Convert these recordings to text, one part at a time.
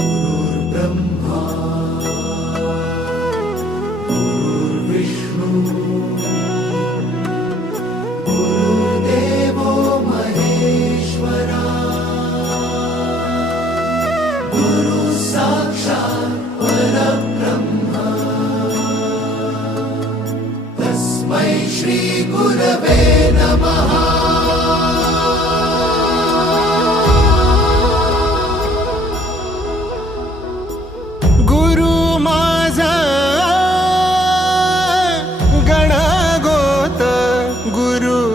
guru.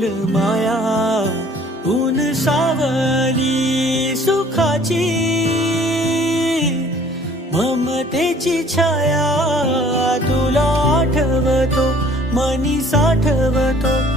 फुल माया ऊन सावली सुखाची ममतेची छाया तुला आठवतो मनी साठवतो.